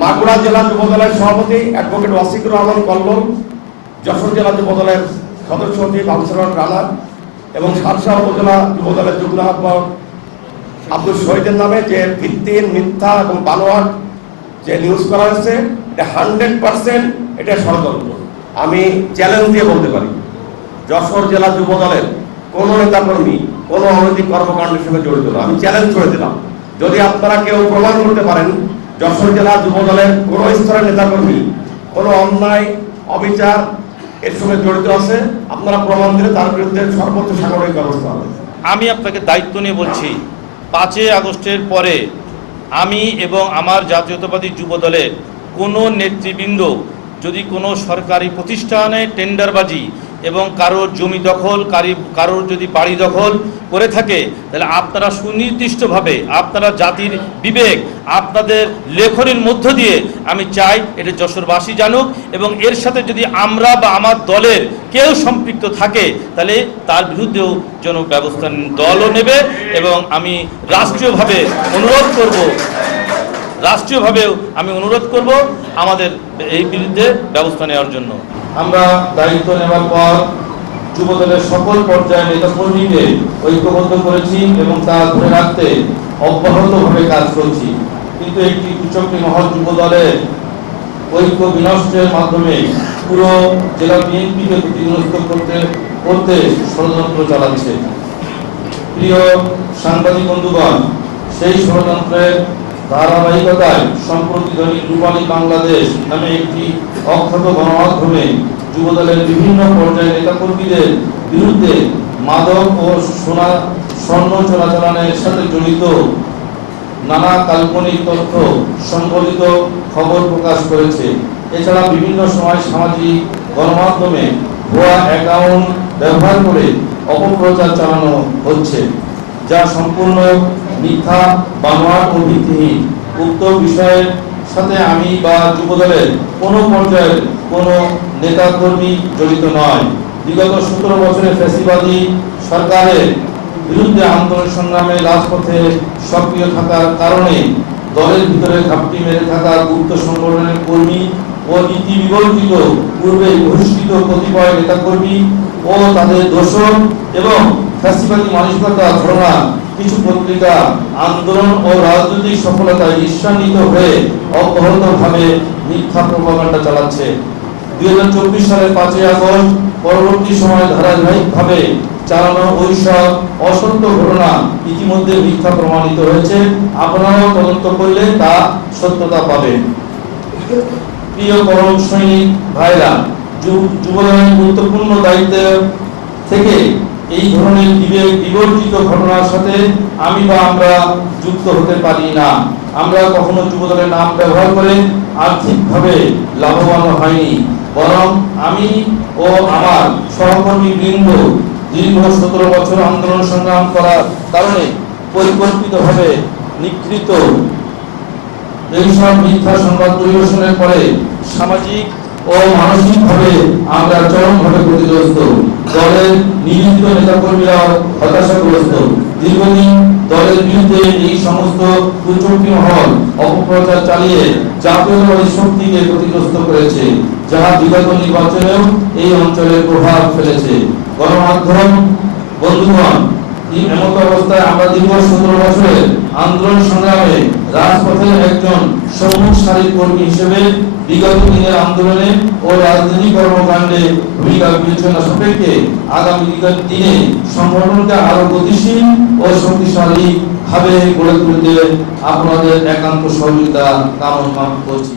মাগুরা জেলা যুবদলের সভাপতি অ্যাডভোকেট ওয়াসিকুর রহমান কল্লোল, যশোর জেলা যুবদলের সদস্য সচিব আনসার রানা এবং সারসা উপজেলা যুবদলের যুগ্ম আহ্বায়ক আব্দুল শহীদের নামে যে ভিত্তিহীন, মিথ্যা এবং বানোয়াট যে নিউজ করা হয়েছে, এটা 100% এটা ষড়যন্ত্র। আমি চ্যালেঞ্জ দিয়ে বলতে পারি, যশোর জেলা যুবদলের কোনো নেতাকর্মী কোনো অনৈতিক কর্মকাণ্ডের সঙ্গে জড়িত না। আমি চ্যালেঞ্জ করে দিলাম, যদি আপনারা কেউ প্রমাণ করতে পারেন যশোর জেলা যুবদলের কোনো স্তরের নেতাকর্মী কোনো অন্যায়, অবিচার এর সঙ্গে জড়িত আছে, আপনারা প্রমাণ দিলে তার বিরুদ্ধে সর্বোচ্চ সাংগঠনিক ব্যবস্থা হবে। আমি আপনাকে দায়িত্ব নিয়ে বলছি, 5 আগস্টের পরে আমি এবং আমার জাতীয়তাবাদী যুবদলের কোনো নেতৃবৃন্দ যদি কোনো সরকারি প্রতিষ্ঠানে টেন্ডারবাজি এবং কারোর জমি দখল, কারোর যদি বাড়ি দখল করে থাকে, তাহলে আপনারা সুনির্দিষ্টভাবে আপনারা জাতির বিবেক আপনাদের লেখনের মধ্য দিয়ে আমি চাই এটা যশোরবাসী জানুক, এবং এর সাথে যদি আমরা বা আমার দলের কেউ সম্পৃক্ত থাকে তাহলে তার বিরুদ্ধেও যেন ব্যবস্থা দলও নেবে। এবং আমি রাষ্ট্রীয়ভাবেও আমি অনুরোধ করব আমাদের এই বিরুদ্ধে ব্যবস্থা নেওয়ার জন্য। আমরা দায়িত্ব নেওয়ার পর যুবদলের সকল পর্যায়ে নেতাকর্মীকে ঐক্যবদ্ধ করেছি এবং তা ধরে রাখতে অব্যাহতভাবে কাজ করছি। কিন্তু একটি কুচক্রী মহল যুবদলের ঐক্য বিনষ্টের মাধ্যমে পুরো জেলা বিএনপিকে ক্ষতিগ্রস্ত করতে ষড়যন্ত্র চালাচ্ছে। প্রিয় সাংবাদিক বন্ধুগণ, সেই ষড়যন্ত্রের ধারাবাহিকতায় সম্প্রতি দৈনিক রূপালী বাংলাদেশ নামে একটি অখ্যাত গণমাধ্যমে যুবদলের বিভিন্ন পর্যায়ে নেতাকর্মীদের বিরুদ্ধে মাদক ও স্বর্ণ চোরাচালানের সাথে জড়িত নানা কাল্পনিক তথ্য সংবলিত খবর প্রকাশ করেছে। এছাড়া বিভিন্ন সময় সামাজিক গণমাধ্যমে ভুয়া অ্যাকাউন্ট ব্যবহার করে অপপ্রচার চালানো হচ্ছে, যা সম্পূর্ণ মিথ্যা, বানোয়াট ও ভিত্তিহীন। উক্ত বিষয়ের সাথে আমি বা যুবদলের কোনো পর্যায়ের কোনো নেতাকর্মী জড়িত নয়। বিগত 17 বছরের ফ্যাসিবাদী সরকারের বিরুদ্ধে আন্দোলন সংগ্রামে রাজপথে সক্রিয় থাকার কারণে দলের ভিতরে ঘাপটি মেরে থাকা গুপ্ত সংগঠনের কর্মী ও নীতি বিবর্তিত পূর্বে বহিষ্কৃত কতিপয় নেতাকর্মী ও তাদের দোষর এবং ফ্যাসিবাদী মানসিকতা ধারণা কিছু পত্রিকা আন্দোলন ও রাজনৈতিক সফলতায় ঈর্ষান্বিত হয়ে অব্যাহতভাবে মিথ্যা প্রপাগান্ডা চালাচ্ছে। 2024 সালের 5 আগস্ট পরবর্তী সময়ে ধারাবাহিকভাবে চালানো ওইসব অসত্য ঘটনা ইতিমধ্যে মিথ্যা প্রমাণিত হয়েছে। আপনারাও তদন্ত করলে তা সত্যতা পাবেন। প্রিয় কর্ম সৈনিক ভাইরা, যুবদলের গুরুত্বপূর্ণ দায়িত্ব থেকে এই ধরনের বিবর্তিত ঘটনার সাথে আমি বা আমরা যুক্ত হতে পারি না। আমরা কখনো যুবদলের নাম ব্যবহার করে আর্থিকভাবে লাভবান হয়নি, বরং আমি ও আমার সহকর্মী বৃন্দ দীর্ঘ 17 বছর আন্দোলন সংগ্রাম করার কারণে পরিকল্পিতভাবে নিকৃত এইসব মিথ্যা সংবাদ পরিবেশনের পরে সামাজিক ও মানসিকভাবে আমরা চরমভাবে ক্ষতিগ্রস্ত। দলের নিয়োজিত নেতাকর্মীরা হতাশাগ্রস্ত। দীর্ঘদিন দলের বিরুদ্ধে এই সমস্ত কুচক্রী মহল অপপ্রচার চালিয়ে জাতীয়তাবাদী শক্তিকে ক্ষতিগ্রস্ত করেছে, যাহা বিগত নির্বাচনেও এই অঞ্চলে প্রভাব ফেলেছে। গণমাধ্যম বন্ধুগণ, এমত অবস্থায় আমরা দীর্ঘ 17 বছরের আন্দোলন সংগ্রামে রাজপথের একজন সম্মুখ সারির কর্মী হিসেবে বিগত দিনের আন্দোলনে ও রাজনৈতিক কর্মকাণ্ডে ভূমিকা বিবেচনা সাপেক্ষে আগামী দিনে সংগঠনকে আরো গতিশীল ও শক্তিশালী ভাবে গড়ে তুলতে আপনাদের একান্ত সহযোগিতা কামনা করছি।